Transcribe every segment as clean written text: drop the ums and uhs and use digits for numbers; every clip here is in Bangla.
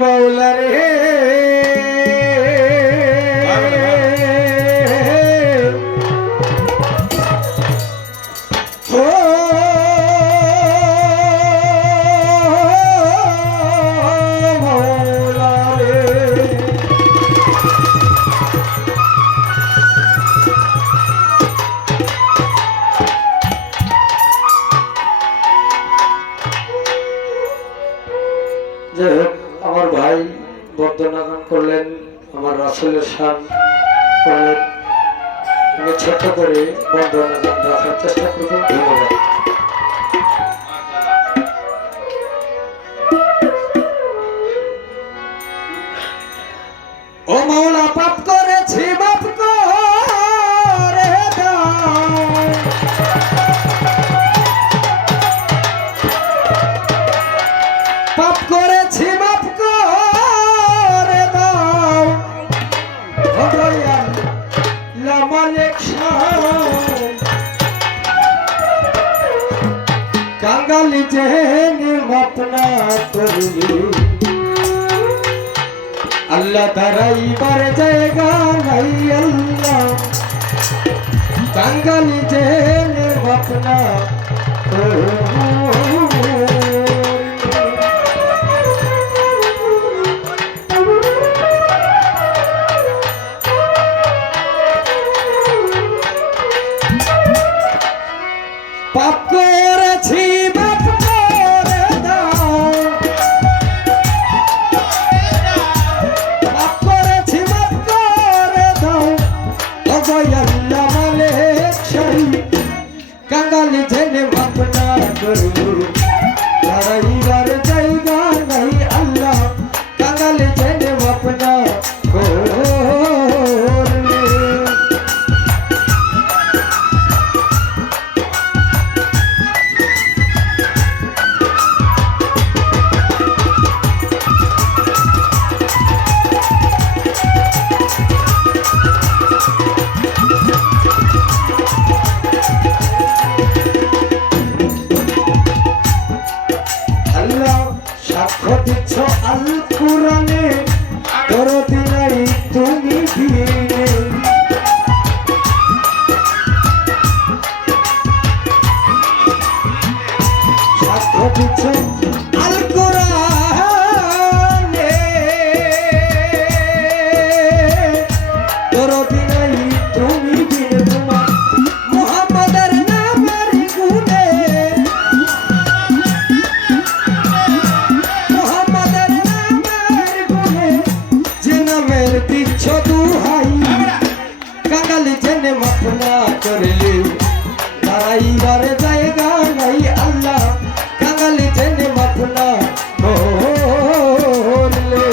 মৌলা রে আমার ভাই বর্ণনা করলেন, আমার রাসূলের শান করলেন। আমি ছোট্ট করে বর্ণনা রাখার চেষ্টা করব। ধন্যবাদ। ও মাওলা পাপ করেছি মাফ করে দাও, পাপ করেছি মাফ করে দাও, ভগবান মালিক কাঙ্গালি জেনে মাপনা করলি আল্লাহ দাঁড়াইবার জায়গা নাই, আল্লাহ কাঙ্গালি জেনে মাপনা পাপ করেছি মাফ করে দাও, পাপ করেছি মাফ করে দাও, আল্লাহ মালিক কাঙ্গালি জেনে মাপ না করবো, দাঁড়াইবার জায়গা নাই, আল্লাহ কাঙ্গালি জেনে মাপ না করলে। সাক্ষ্য দিচ্ছ আল কুরআনে দরদি নাই তুমি দিনে, সাক্ষ্য দিচ্ছ আল কুরআনে দরদি নাই তুমি দিনে, তোমার মুহাম্মাদের নামের গুণে দিচ্ছ দুহাই, কাঙ্গালি জেনে মাফ না করলে দাঁড়াইবার জায়গা নাই, আল্লাহ কাঙ্গালি জেনে মাফ না করলে।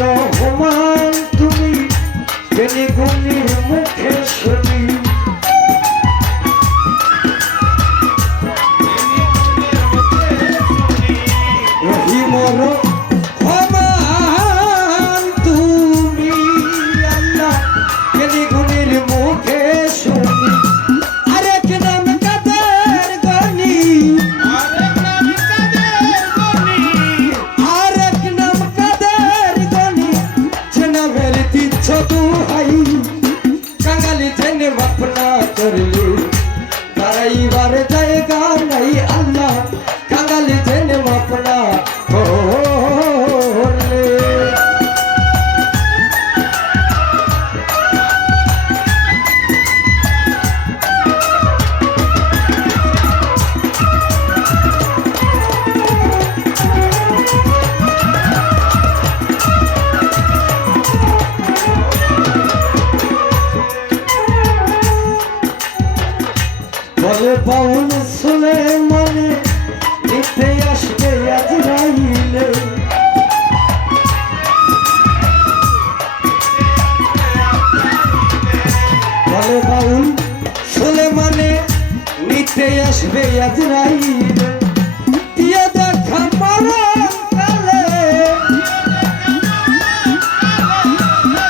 রহমান তুমি জ্ঞানী গুণীর মুখে শুনি, রহিম রহমান তুমি আল্লাহ জ্ঞানী গুণীর মুখে শুনি, আরেক নাম কাদের গনি, আরেক নাম কাদের গনি, যে নামের দিচ্ছ দুহাই, কাঙ্গালি জেনে মাপ না করলে দাঁড়াইবার জায়গা নাই, আল্লাহ কাঙ্গালি জেনে মাপ না করলে। বলে বাউল সুলেমানে নিতে আসবে আজরাইলে, বলে বাউল সুলেমানে দেখতে আসবে আজরাইল দিয়ে দেখা মরণ কালে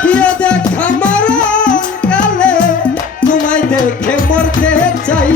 দিয়ে দেখা মরণ কালে তোমায় দেখে মরতে চাই